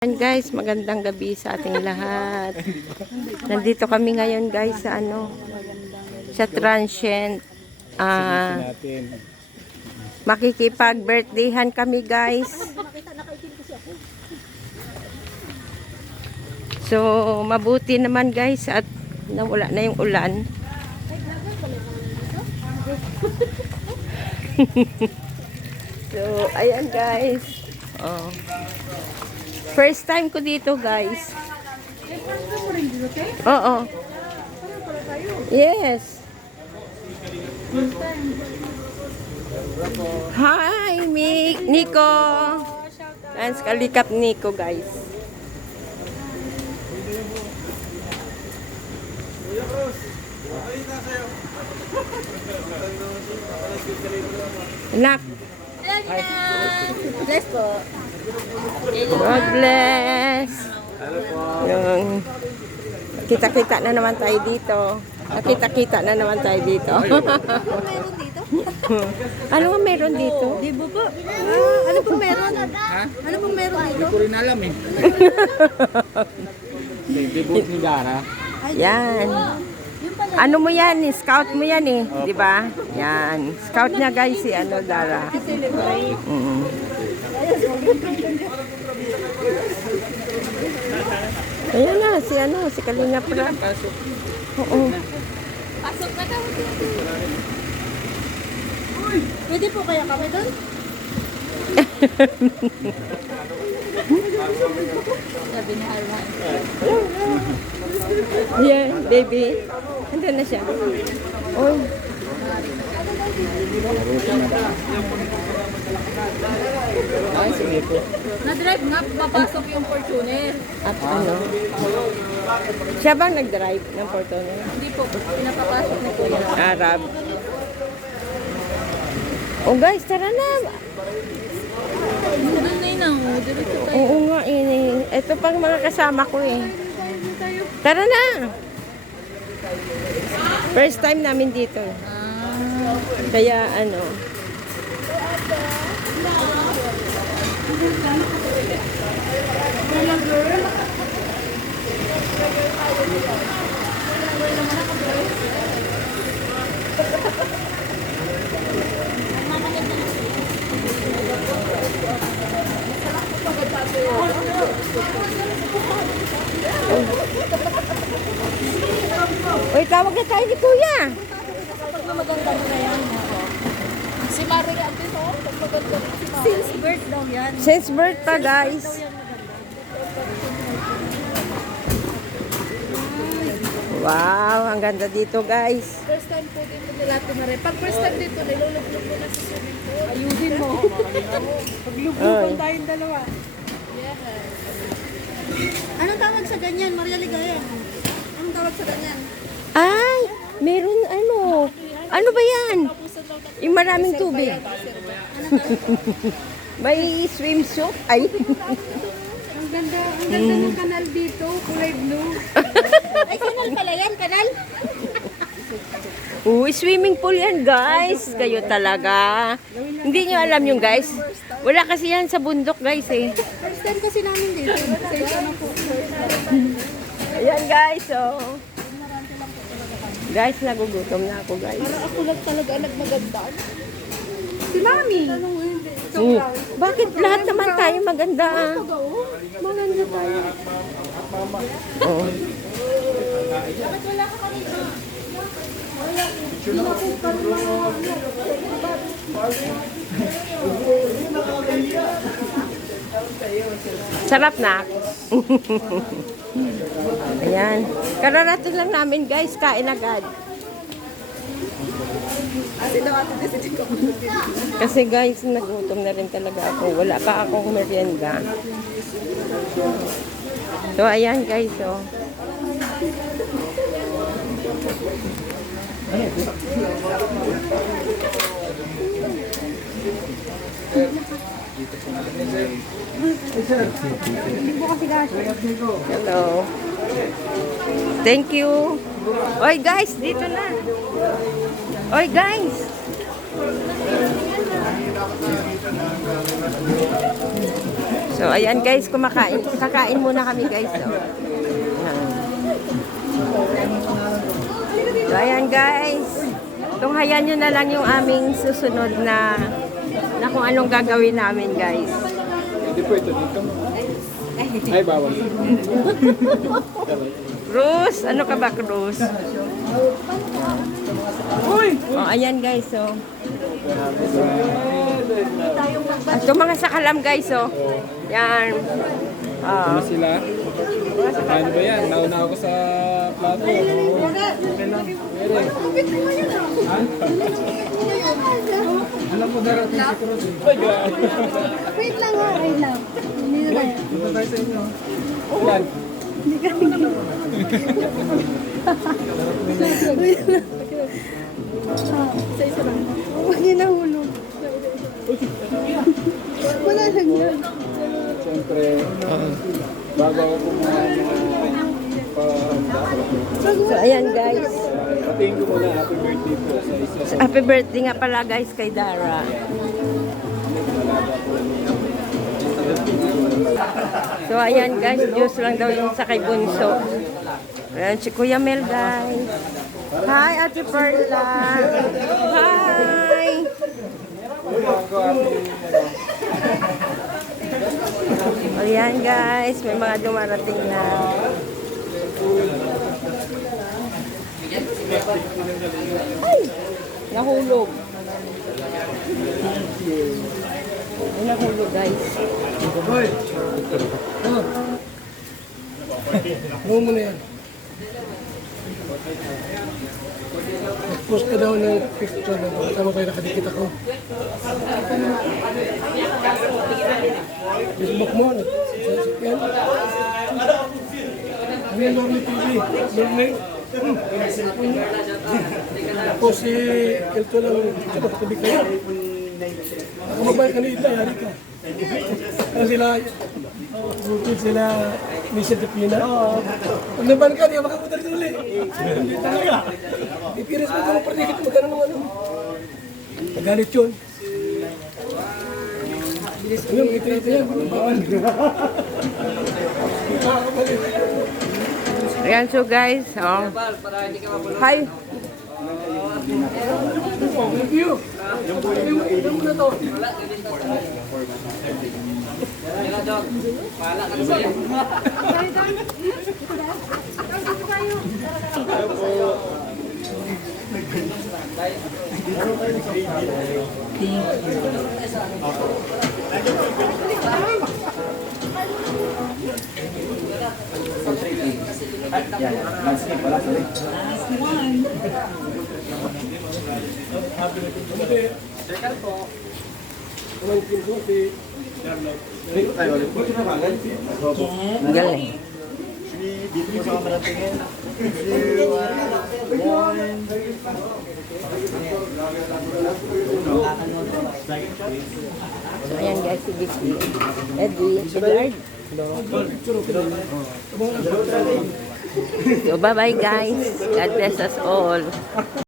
Ayan guys, magandang gabi sa ating lahat. Nandito kami ngayon guys sa sa transient. Makikipag-birthdayhan kami guys. So, mabuti naman guys at nawala na yung ulan. So, ayan guys. Oh. First time ko dito, guys. Oo. Yes. Hi, Nico. Dance kalikap Nico, guys. Anak. Bless po. God bless. Yung kita-kita na naman tayo dito. Nakita-kita na naman tayo dito. Meron dito? Ano nga meron dito? Di ba po? Ano pong meron? Ha? Ano pong meron dito? Hindi ko rin alam eh. Debut ni Dara. Yan. Ano mo yan? Scout mo yan eh. Di ba? Yan. Scout niya guys si Dara. Ayan na, si Kalinga Prab. Oo. Pasok na daw. Pwede po kaya kami doon? Sabi ni Harman. Yeah, baby. Andun na siya. Oy. Ay, sige po. Na-drive nga, papasok yung Fortuner. At ano? Siya bang nag-drive ng Fortuner? Hindi po, pinapapasok ni Kuya. Arab. Oh guys, tara na. Doon na yun ang diretso tayo. Oo nga eh. Ito pang mga kasama ko eh. Tara na. First time namin dito. Kaya ano. Uy, tawag na tayo ni Kuya. Pag maganda na yan. Si Maria Abis, oh. Pag maganda si Maria. Since birth daw yan. Since birth pa guys. Wow, ang ganda dito guys. First time po dito nila rin. Pag first time dito, nilulog-log mo na sa swimming pool. Ayusin mo. Oy. tayong dalawa. Yes. Anong tawag sa ganyan, Maria Ligaya? Anong tawag sa ganyan? Ay, meron ano. Ano ba yan? Yung maraming tubig. May swimsuit. Ay. Ang ganda ng kanal dito, kulay blue. Ay, kanal pala yan, kanal? Uy, swimming pool yan guys. Kayo talaga. Hindi nyo alam yung guys. Wala kasi yan sa bundok guys eh. First time kasi namin dito. Sensya na po. Ayan guys, oh. Guys, nagugutom na ako guys. Para ako lang talaga nagmaganda. Si Mami. Bakit lahat naman tayo maganda? Maganda tayo. Oh. Bakit wala ka kanina? Wala. Pinapos ka ng mga Sarap na. Ayan. Kararating lang namin guys, kain agad. Kasi guys, nagutom na rin talaga ako. Wala pa akong merienda. So ayan guys, oh. Hello. Thank you. Oy guys, dito na. Oy guys. So, ayan guys, kakain muna kami guys. So, so ayan guys. Tunghayan nyo na lang yung aming susunod na kung anong gagawin namin guys. Hindi po ito dito. Ay, bawal. Cruz, ano ka ba Cruz? Uy! Oh, ayan guys, so. At yung mga sakalam guys, so. Yan. Ano sila? Ano ba yan? Nauna ako sa plato. Alam mo darating si Cruz. Wait lang ha, wait lang. Hindi na tayo. Dito tayo sa inyo. Yan. Isa-isa lang. Huwag niyo nahulog. Wala lang yan. Siyempre, bago ako kumuha ng So, ayan guys. patingin ko muna happy birthday po sa isa sa Happy birthday nga pala guys kay Dara. So, ayan guys, juice lang daw yung sa kay Bunso. Ayan si Kuya Mel guys. Hi, Ate Perla. Hi. Ayan guys, may mga dumarating na. Ay, nahulog. Ay, nahulog guys. Hoy! Huwag mo na yan. Post ka daw ng picture na kasama kayo nakadikit ako. Facebook mo, yan. Ano yan, Normy TV? Normy? Tapos si Elto lang, siya nakatabi kayo. Ako mabay ka na ito, yari ka. Ano sila, bukid sila, Mission Tipina. Pag naban ka, di ka makapunta rin ulit. Hindi talaga. Ipiris mo ka ng partikit, magkano ng ano. Magalit yun. Ano, ito yan, bawal. Ayan, so guys, oh. Hi. Thank you. Ito mo na to. Galing. dito mo sa camera tingin. So, ayan guys, si Vicky. Edward. So, bye-bye guys. God bless us all.